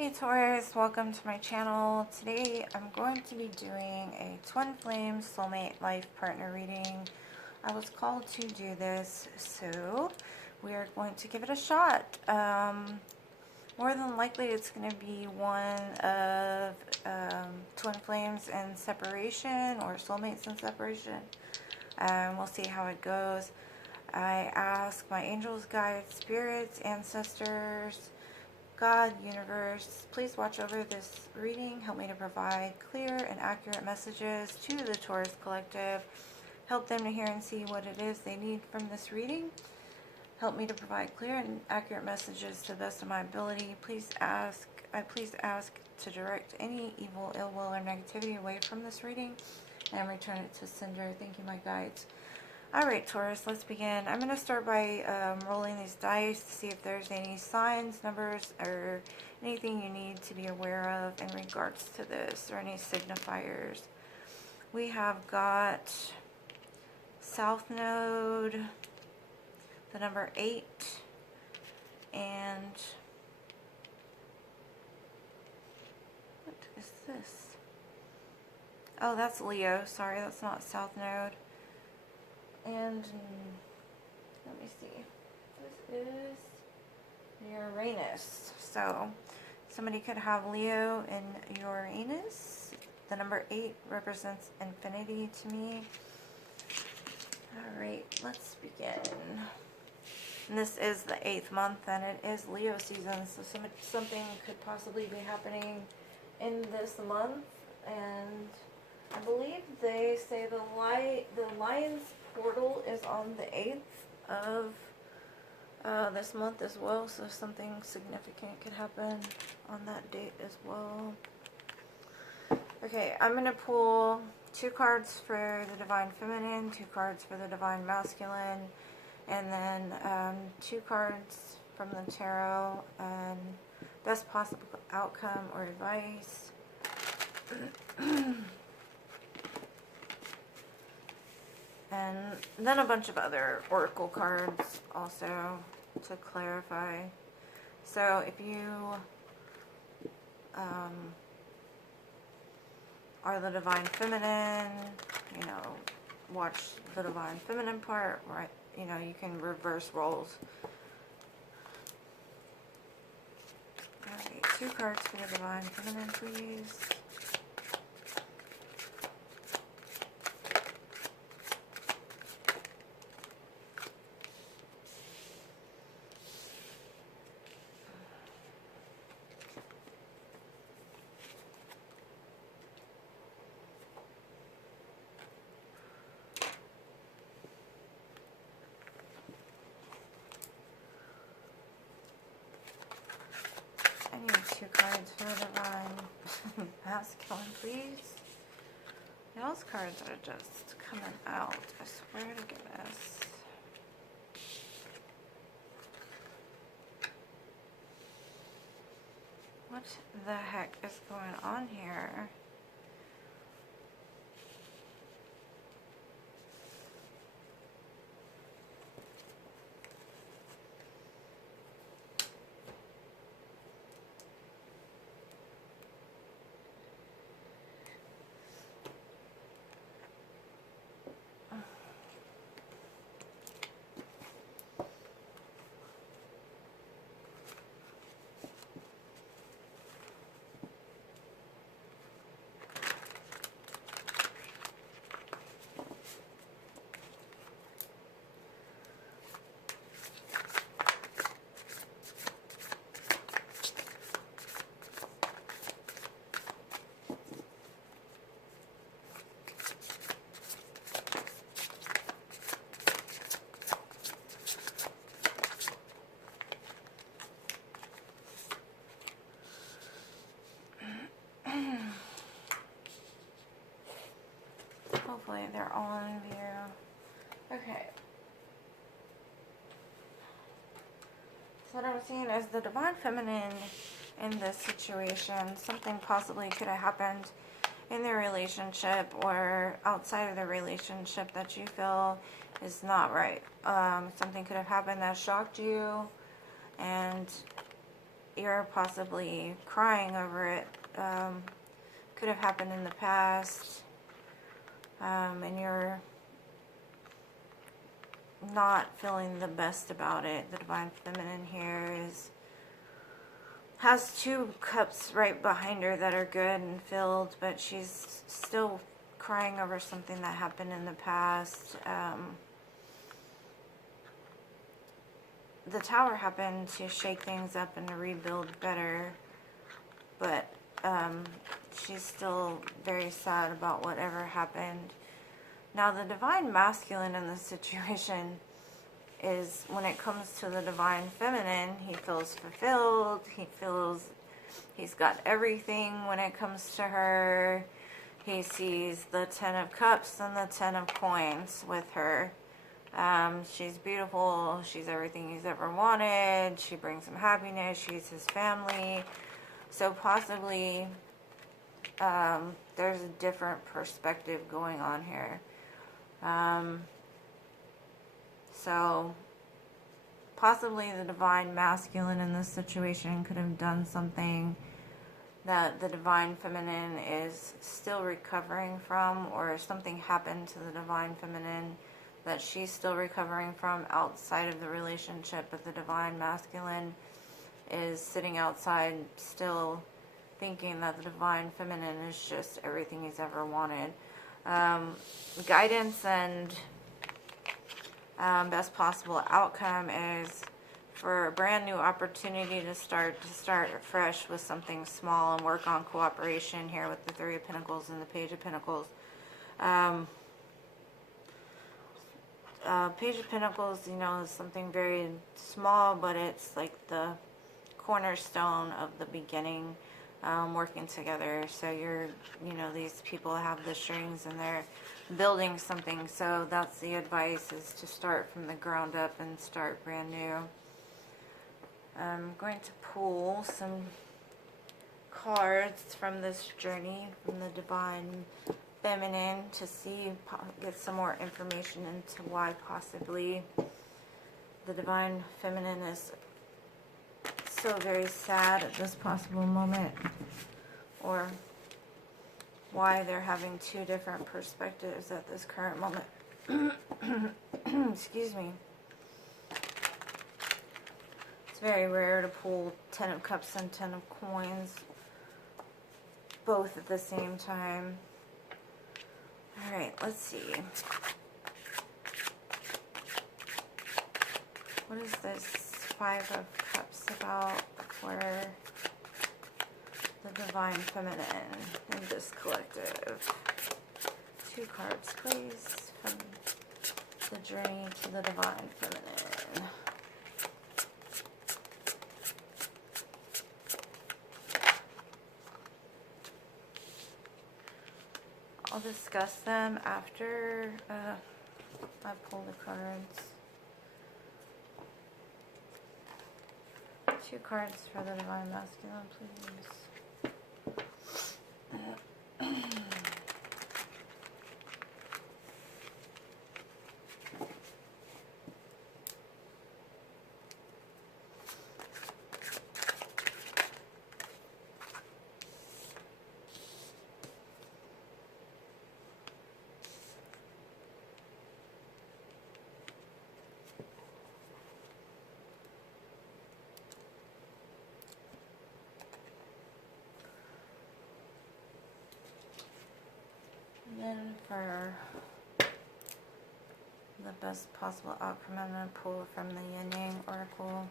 Hey Taurus, welcome to my channel. Today I'm going to be doing a Twin Flame Soulmate Life Partner reading. I was called to do this, so we are going to give it a shot. More than likely it's going to be one of Twin Flames in separation or Soulmates in separation. We'll see how it goes. I ask my angels, guides, spirits, ancestors, God, universe, please watch over this reading. Help me to provide clear and accurate messages to the Taurus collective. Help them to hear and see what it is they need from this reading. Help me to provide clear and accurate messages to the best of my ability. Please ask to direct any evil, ill will, or negativity away from this reading and return it to sender. Thank you, my guides. Alright, Taurus, let's begin. I'm going to start by rolling these dice to see if there's any signs, numbers, or anything you need to be aware of in regards to this, or any signifiers. We have got South Node, the number 8, and what is this? Oh, that's Leo. Sorry, that's not South Node. And let me see, this is Uranus. So somebody could have Leo in Uranus. The number 8 represents infinity to me. Alright, let's begin. And this is the 8th month and it is Leo season, so something could possibly be happening in this month. And I believe they say the Lion's portal is on the 8th of this month as well, so something significant could happen on that date as well. Okay, I'm going to pull 2 cards for the Divine Feminine, 2 cards for the Divine Masculine, and then 2 cards from the Tarot and best possible outcome or advice. And then a bunch of other oracle cards also to clarify. So if you are the Divine Feminine, you know, watch the Divine Feminine part, right? You know, you can reverse roles. Alright, 2 cards for the Divine Feminine, please. I need 2 cards for the Divine Masculine, please. Those cards are just coming out, I swear to goodness. What the heck is going on here? Hopefully they're all in view. Okay. So what I'm seeing is the Divine Feminine in this situation. Something possibly could have happened in their relationship or outside of the relationship that you feel is not right. Something could have happened that shocked you, and you're possibly crying over it. Could have happened in the past, and you're not feeling the best about it. The Divine Feminine here has 2 cups right behind her that are good and filled, but she's still crying over something that happened in the past. The Tower happened to shake things up and to rebuild better, but she's still very sad about whatever happened. Now, the Divine Masculine in this situation is, when it comes to the Divine Feminine, he feels fulfilled. He feels he's got everything when it comes to her. He sees the 10 of Cups and the 10 of Coins with her. She's beautiful. She's everything he's ever wanted. She brings him happiness. She's his family. So possibly there's a different perspective going on here. So possibly the Divine Masculine in this situation could have done something that the Divine Feminine is still recovering from, or something happened to the Divine Feminine that she's still recovering from outside of the relationship, but the Divine Masculine is sitting outside still thinking that the Divine Feminine is just everything he's ever wanted. Guidance and best possible outcome is for a brand new opportunity to start fresh with something small and work on cooperation here with the 3 of Pentacles and the Page of Pentacles. Page of Pentacles, you know, is something very small, but it's like the cornerstone of the beginning, working together. So you know, these people have the strings and they're building something. So that's the advice, is to start from the ground up and start brand new. I'm going to pull some cards from this journey from the Divine Feminine to get some more information into why possibly the Divine Feminine is so very sad at this possible moment, or why they're having 2 different perspectives at this current moment. Excuse me. It's very rare to pull 10 of Cups and 10 of Coins both at the same time. Alright, let's see. What is this 5 of Cups about for the Divine Feminine in this collective? 2 cards, please, from the journey to the Divine Feminine. I'll discuss them after I pull the cards. 2 cards for the Divine Masculine, please. Then for the best possible outcome, I'm going to pull from the Yin Yang Oracle.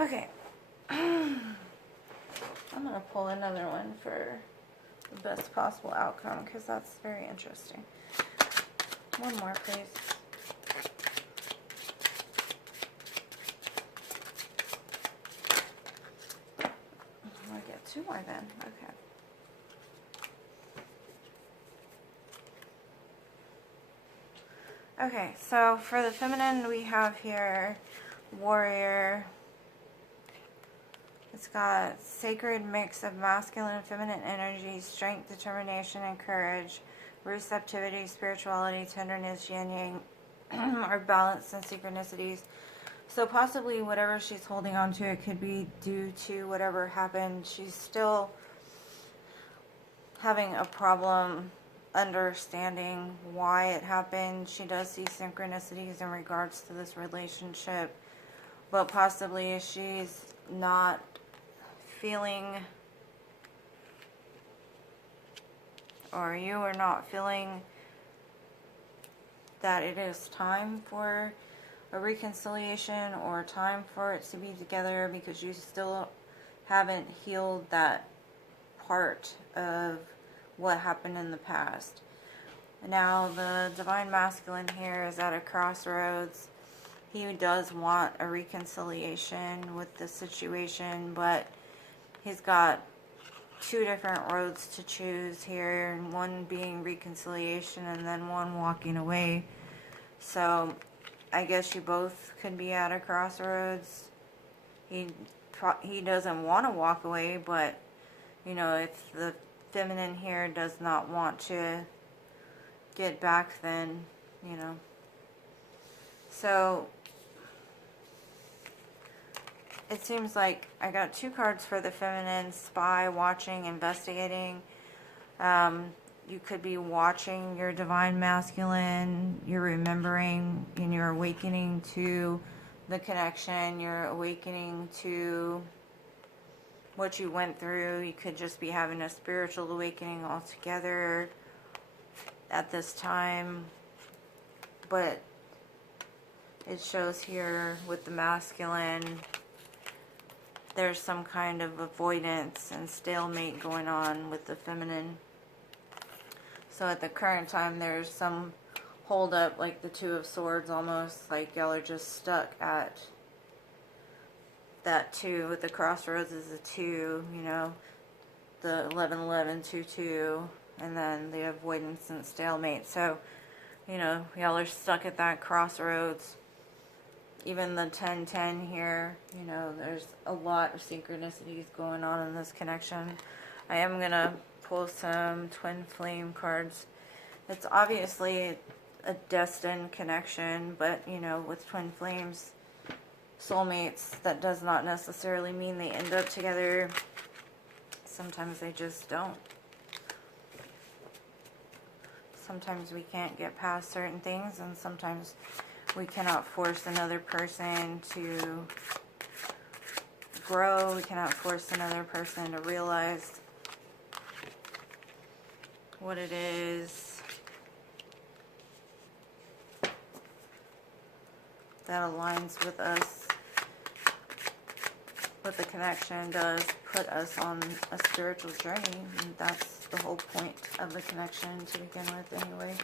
Okay, I'm going to pull another one for the best possible outcome, because that's very interesting. One more, please. 2 more then. Okay. Okay, so for the feminine, we have here warrior. It's got sacred mix of masculine and feminine energy, strength, determination, and courage, receptivity, spirituality, tenderness, yin yang, are balanced and synchronicities. So possibly whatever she's holding on to, it could be due to whatever happened. She's still having a problem understanding why it happened. She does see synchronicities in regards to this relationship, but possibly she's not feeling, or you are not feeling, that it is time for a reconciliation or time for it to be together, because you still haven't healed that part of what happened in the past. Now the divine masculine here is at a crossroads. He does want a reconciliation with the situation, but he's got 2 different roads to choose here, and one being reconciliation and then one walking away. So I guess you both could be at a crossroads. He doesn't want to walk away, but you know, if the feminine here does not want to get back, then you know. So it seems like I got 2 cards for the feminine: spy, watching, investigating. You could be watching your divine masculine, you're remembering, and you're awakening to the connection, you're awakening to what you went through. You could just be having a spiritual awakening altogether at this time. But it shows here with the masculine, there's some kind of avoidance and stalemate going on with the feminine. So at the current time, there's some hold up, like the 2 of Swords almost, like y'all are just stuck at that 2. With the crossroads is a 2, you know, the 11-11, 2-2, and then the avoidance and stalemate. So, you know, y'all are stuck at that crossroads. Even the 10-10 here, you know, there's a lot of synchronicities going on in this connection. I am going to pull some twin flame cards. It's obviously a destined connection, but, you know, with twin flames, soulmates, that does not necessarily mean they end up together. Sometimes they just don't. Sometimes we can't get past certain things, and sometimes we cannot force another person to grow. We cannot force another person to realize what it is that aligns with us. But the connection does put us on a spiritual journey, and that's the whole point of the connection to begin with anyway.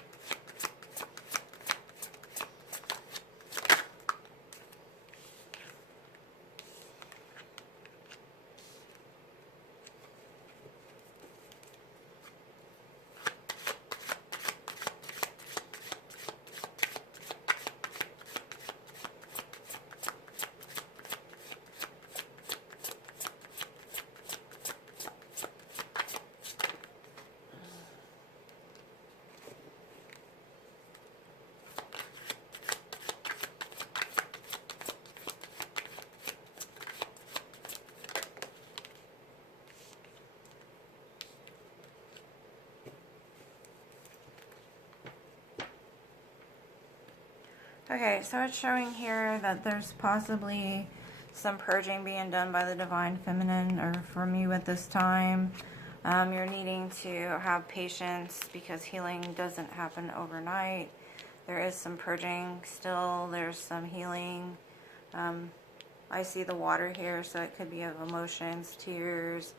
Okay, so it's showing here that there's possibly some purging being done by the divine feminine, or from you at this time. You're needing to have patience because healing doesn't happen overnight. There is some purging still. There's some healing. I see the water here, so it could be of emotions, tears.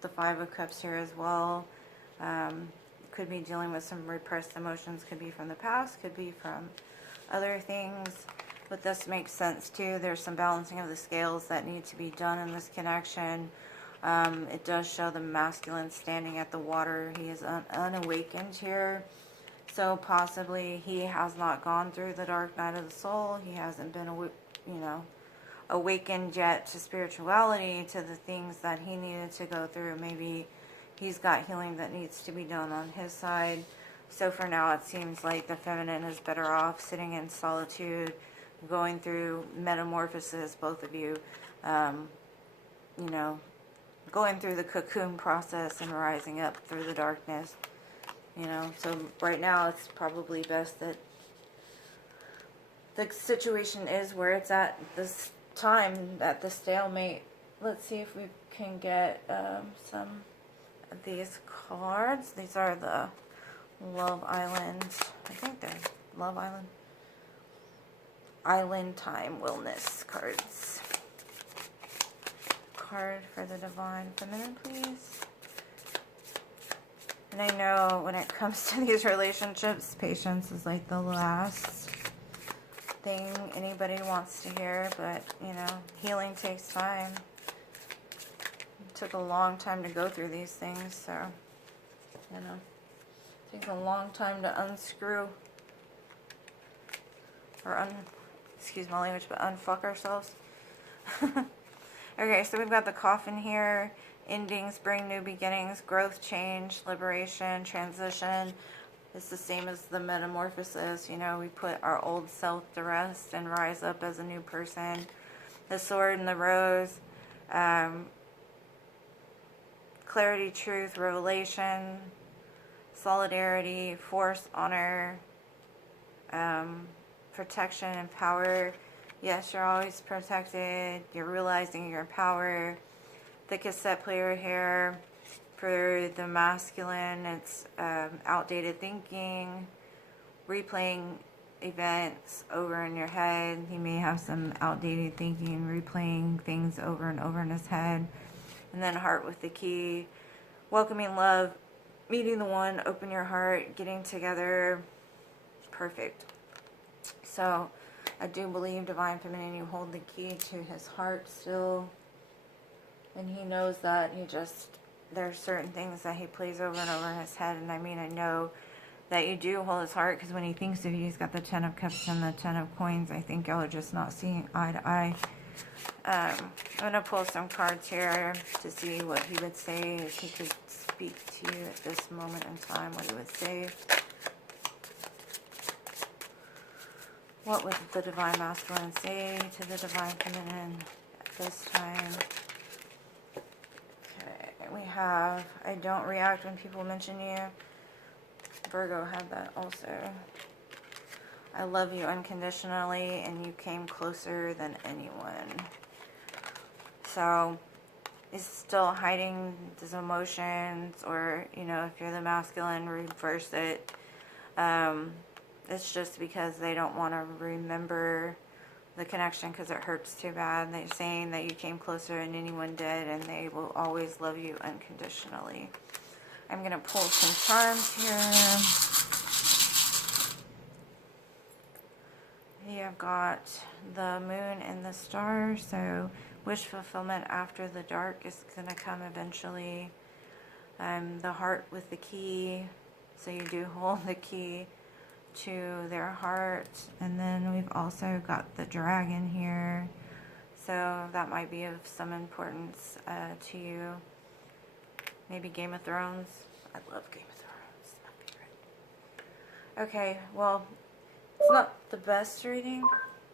The 5 of Cups here as well. Could be dealing with some repressed emotions. Could be from the past. Could be from other things, but this makes sense too. There's some balancing of the scales that need to be done in this connection. It does show the masculine standing at the water. He is unawakened here. So possibly he has not gone through the dark night of the soul. He hasn't been, awakened yet to spirituality, to the things that he needed to go through. Maybe he's got healing that needs to be done on his side. So for now, it seems like the feminine is better off sitting in solitude, going through metamorphosis, both of you, going through the cocoon process and rising up through the darkness. So right now it's probably best that the situation is where it's at this time, at the stalemate. Let's see if we can get some of these cards. These are the Love Island. I think they're Love Island. Island Time Wellness cards. Card for the Divine Feminine, please. And I know when it comes to these relationships, patience is like the last thing anybody wants to hear, but healing takes time. It took a long time to go through these things, so it takes a long time to unscrew or excuse my language, but unfuck ourselves. Okay, so we've got the coffin here. Endings bring new beginnings, growth, change, liberation, transition. It's the same as the metamorphosis. We put our old self to rest and rise up as a new person. The sword and the rose. Clarity, truth, revelation, solidarity, force, honor, protection and power. Yes, you're always protected. You're realizing your power. The cassette player here. For the masculine, it's outdated thinking, replaying events over in your head. He may have some outdated thinking, replaying things over and over in his head. And then heart with the key. Welcoming love, meeting the one, open your heart, getting together. There's So I do believe Divine Feminine, you hold the key to his heart still. And he knows that there's certain things that he plays over and over in his head. And I mean, I know that you do hold his heart, because when he thinks of you, he's got the 10 of Cups and the 10 of Coins. I think y'all are just not seeing eye to eye. I'm going to pull some cards here to see what he would say if he could speak to you at this moment in time, what he would say. What would the Divine Masculine say to the Divine Feminine at this time? Okay, we have, I don't react when people mention you. Virgo had that also. I love you unconditionally, and you came closer than anyone. So, he's still hiding his emotions, or, if you're the masculine, reverse it. It's just because they don't want to remember the connection because it hurts too bad. They're saying that you came closer than anyone did, and they will always love you unconditionally. I'm going to pull some charms here. You've got the moon and the stars, so wish fulfillment after the dark is going to come eventually. The heart with the key, so you do hold the key to their heart. And then we've also got the dragon here, so that might be of some importance to you. Maybe Game of Thrones. I love Game of Thrones, my favorite. Okay, well, it's not the best reading.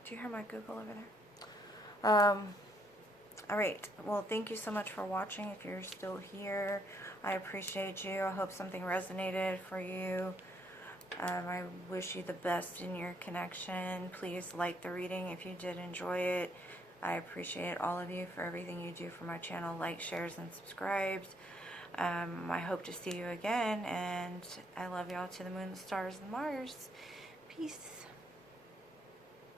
Do you hear my Google over there? Alright, well, thank you so much for watching. If you're still here, I appreciate you. I hope something resonated for you. I wish you the best in your connection. Please like the reading if you did enjoy it. I appreciate all of you for everything you do for my channel. Like, shares, and subscribes. I hope to see you again, and I love y'all to the moon, the stars, and Mars. Peace.